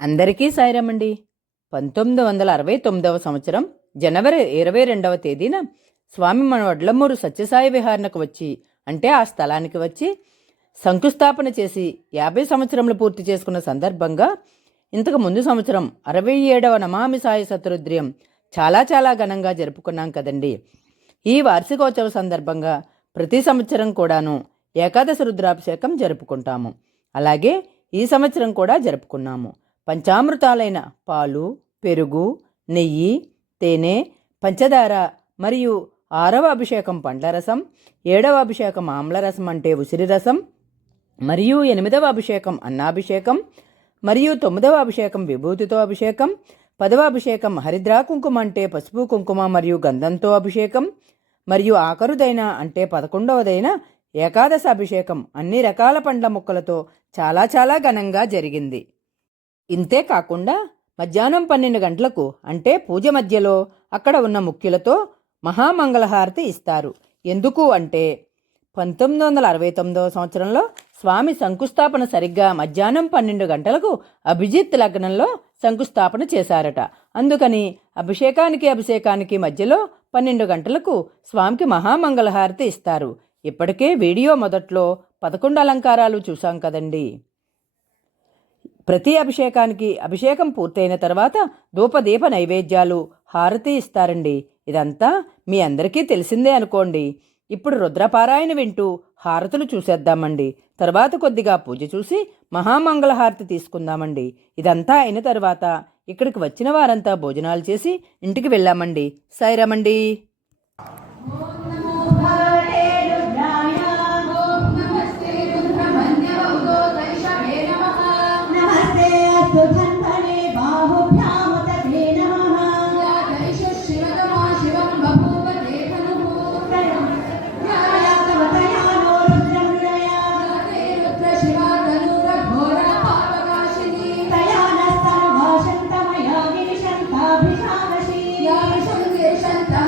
అందరికీ సాయిరామండి. 1969వ సంవత్సరం జనవరి 22వ తేదీన స్వామి మన వడ్లమూరు సత్యసాయి విహారణకు వచ్చి, అంటే ఆ స్థలానికి వచ్చి శంకుస్థాపన చేసి 50 సంవత్సరములు పూర్తి చేసుకున్న సందర్భంగా ఇంతకు ముందు సంవత్సరం 67వ నమామి సాయి శతరుద్ర్యం చాలా ఘనంగా జరుపుకున్నాం కదండి. ఈ వార్షికోత్సవ సందర్భంగా ప్రతి సంవత్సరం కూడాను ఏకాదశి రుద్రాభిషేకం జరుపుకుంటాము. అలాగే ఈ సంవత్సరం కూడా జరుపుకున్నాము. పంచామృతాలైన పాలు, పెరుగు, నెయ్యి, తేనె, పంచదార మరియు 6వ అభిషేకం పండ్లరసం, 7వ అభిషేకం ఆమ్లరసం అంటే ఉసిరి రసం, మరియు 8వ అభిషేకం అన్నాభిషేకం, మరియు 9వ అభిషేకం విభూతితో అభిషేకం, 10వ అభిషేకం హరిద్రా కుంకుమ అంటే పసుపు కుంకుమ మరియు గంధంతో అభిషేకం, మరియు ఆఖరుదైన అంటే 11వదైన ఏకాదశ అభిషేకం అన్ని రకాల పండ్ల ముక్కలతో చాలా ఘనంగా జరిగింది. ఇంతే కాకుండా మధ్యాహ్నం 12 గంటలకు అంటే పూజ మధ్యలో అక్కడ ఉన్న ముఖ్యులతో మహామంగళహారతి ఇస్తారు. ఎందుకు అంటే 1969వ సంవత్సరంలో స్వామి శంకుస్థాపన సరిగ్గా మధ్యాహ్నం 12 గంటలకు అభిజిత్ లగ్నంలో శంకుస్థాపన చేశారట. అందుకని అభిషేకానికి మధ్యలో 12 గంటలకు స్వామికి మహామంగళహారతి ఇస్తారు. ఇప్పటికే వీడియో మొదట్లో 11 అలంకారాలు చూసాం కదండి. ప్రతి అభిషేకానికి అభిషేకం పూర్తయిన తర్వాత ధూపదీప నైవేద్యాలు, హారతి ఇస్తారండి. ఇదంతా మీ అందరికీ తెలిసిందే అనుకోండి. ఇప్పుడు రుద్రపారాయణ వింటూ హారతులు చూసేద్దామండి. తర్వాత కొద్దిగా పూజ చూసి మహామంగళహారతి తీసుకుందామండి. ఇదంతా అయిన తర్వాత ఇక్కడికి వచ్చిన వారంతా భోజనాలు చేసి ఇంటికి వెళ్ళామండి. సాయిరామండి. Shanta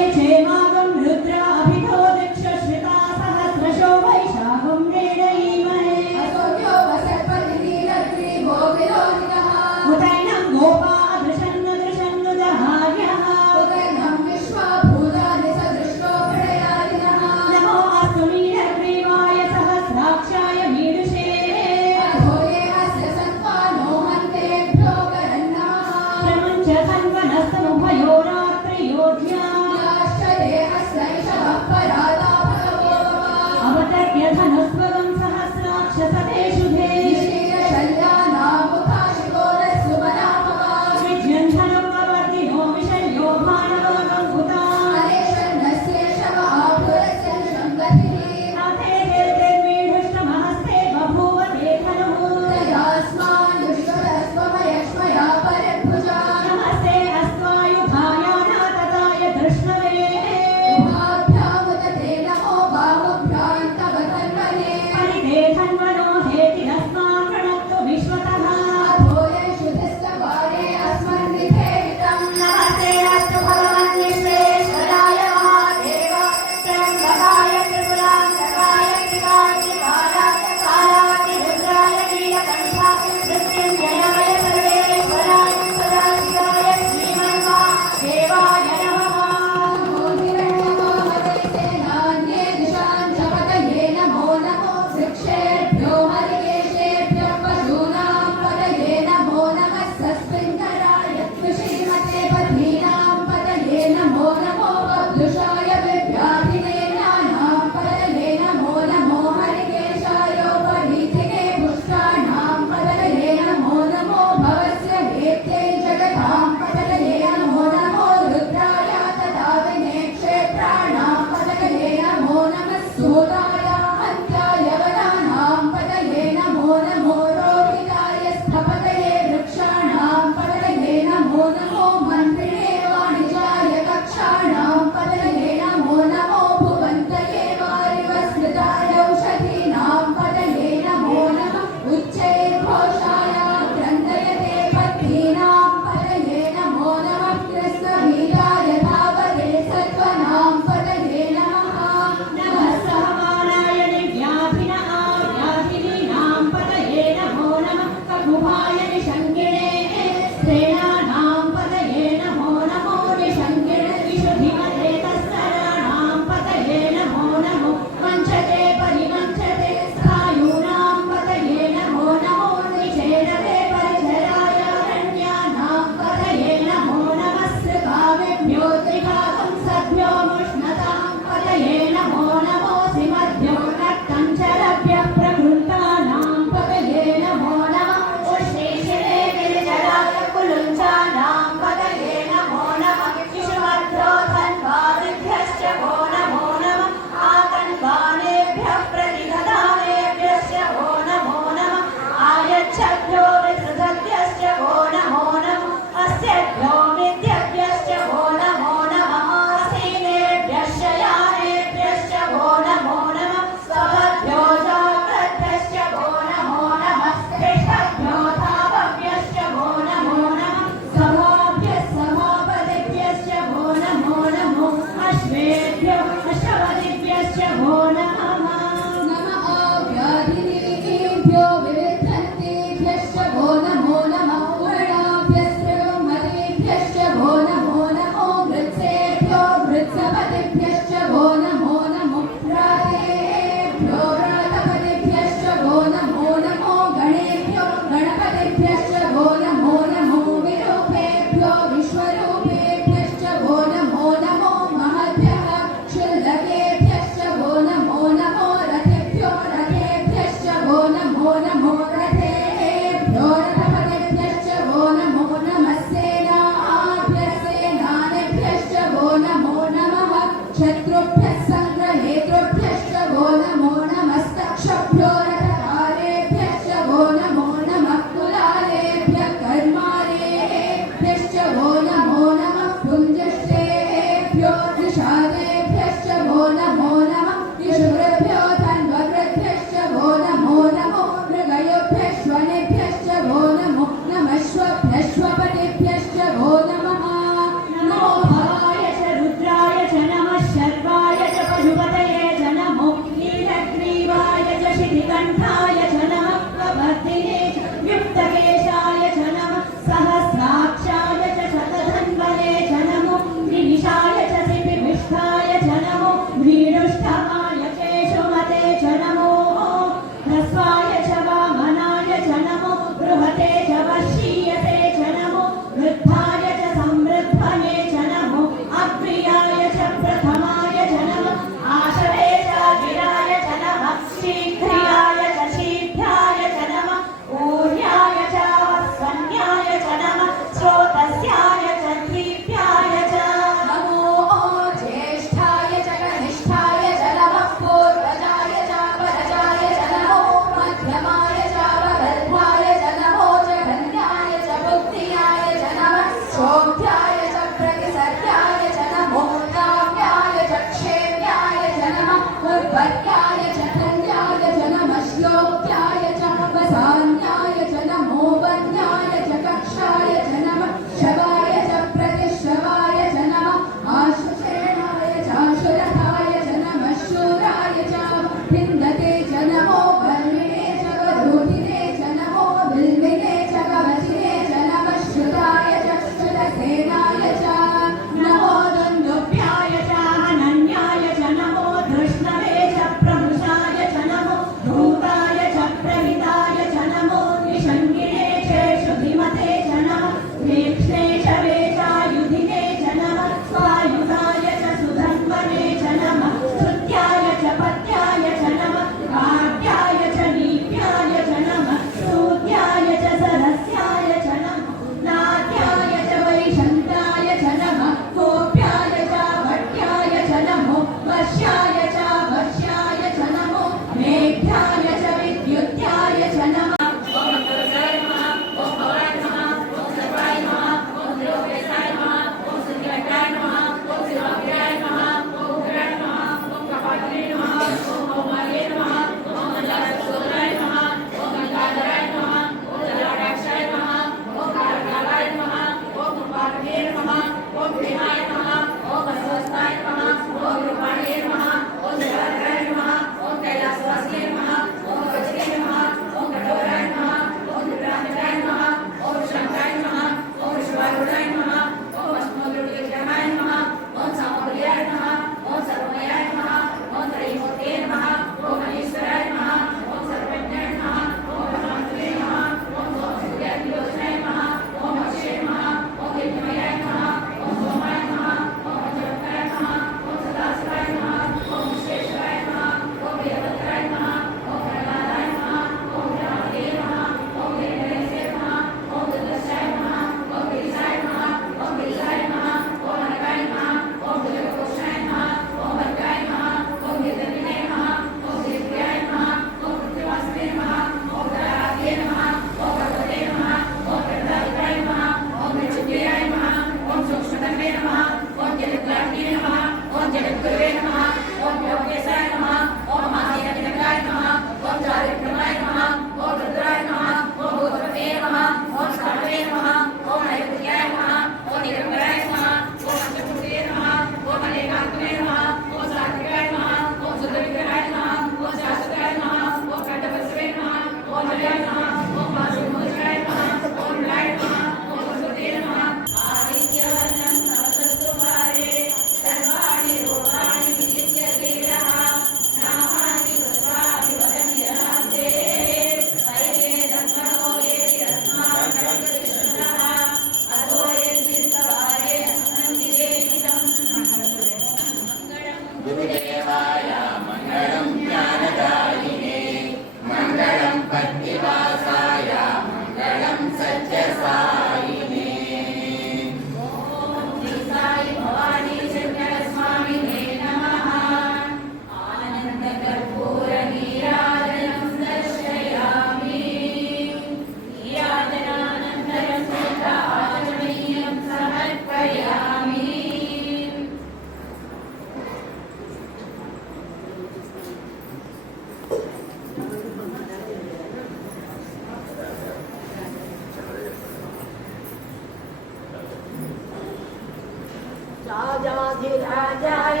राजाधिराजाय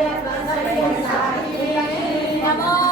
नमो